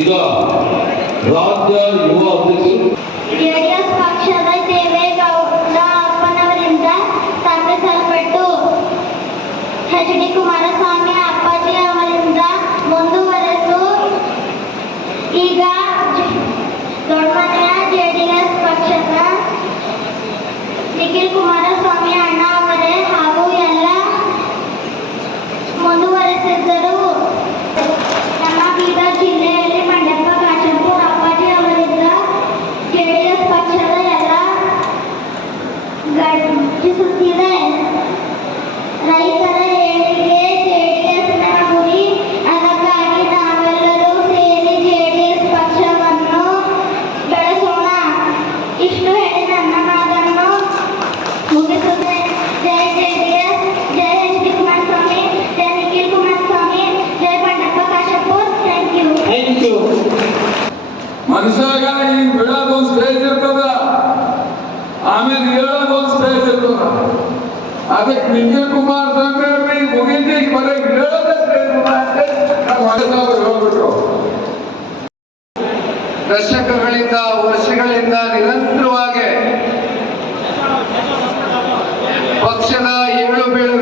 ಈಗ ರಾಜ್ಯ ಯುವ ಅಧ್ಯಕ್ಷರು ಜೆಡಿಎಸ್ ಪಕ್ಷದ ದೇವೇಗೌಡ ಅಪ್ಪನವರಿಂದ ಸ್ಥಾಪಿಸಲ್ಪಟ್ಟು ಎಚ್ ಡಿ ಕುಮಾರಸ್ವಾಮಿ ಅಪ್ಪಾಜಿ ಅವರಿಂದ ಮುಂದುವರೆದು ಈಗ ದೊಡ್ಡಮನೆಯ ಜೆಡಿಎಸ್ ಪಕ್ಷದ ನಿಖಿಲ್ ಕುಮಾರಸ್ವಾಮಿ ಅಣ್ಣ ಅವರೇ ಹಾಗೂ ಎಲ್ಲ ಮುಂದುವರೆಸಿದ್ದರು. ನಮ್ಮ ಬೀದರ್ ಜಿಲ್ಲೆಯಲ್ಲಿ ಮಂಡಪ ಕಾಶಂಪುರ ಅಪ್ಪಾಜಿ ಅವರಿಂದ ಜೆಡಿಎಸ್ ಪಕ್ಷದ ಎಲ್ಲ ಗರ್ಜಿಸುತ್ತಿದೆ. ರೈತರ ಏಳಿಗೆ ಜೆಡಿಎಸ್ನ ಗುರಿ. ಅದಕ್ಕಾಗಿ ನಾವೆಲ್ಲರೂ ಸೇರಿ ಜೆಡಿಎಸ್ ಪಕ್ಷವನ್ನು ಬೆಳೆಸೋಣ. ಇಷ್ಟು ಹೇಳಿ ನನ್ನ ಮಾತನ್ನು ಮುಗಿಸುತ್ತೇನೆ. ಜೈ ಜೆಡಿಎಸ್, ಜೈ ಎಚ್ ಡಿ ಕುಮಾರಸ್ವಾಮಿ, ಜೈ ನಿಖಿಲ್ ಕುಮಾರಸ್ವಾಮಿ, ಜೈ ಬಂಡಪ್ಪ ಕಾಶಂಪುರ್. Thank you. ಮನುಷ್ಯಾಗ ಈಗ ಬಿಡೋದೊಂದು ಸ್ಟೇಜ್ ಇರ್ತದ, ಆಮೇಲೆ ಹೇಳೋದೊಂದು ಸ್ಟೇಜ್ ಇರ್ತದ. ಅದಕ್ಕೆ ನಿಖಿಲ್ ಕುಮಾರಸ್ವಾಮಿ ಅವ್ರಿಗೆ ಮುಗಿದ ಈಗ ಬರೀ ಹೇಳೋದೇ ಸ್ಟೇಜ್ ಹೇಳ್ಬಿಟ್ರು. ದಶಕಗಳಿಂದ ವರ್ಷಗಳಿಂದ ನಿರಂತರವಾಗಿ ಪಕ್ಷದ ಏಳು ಬೀಳು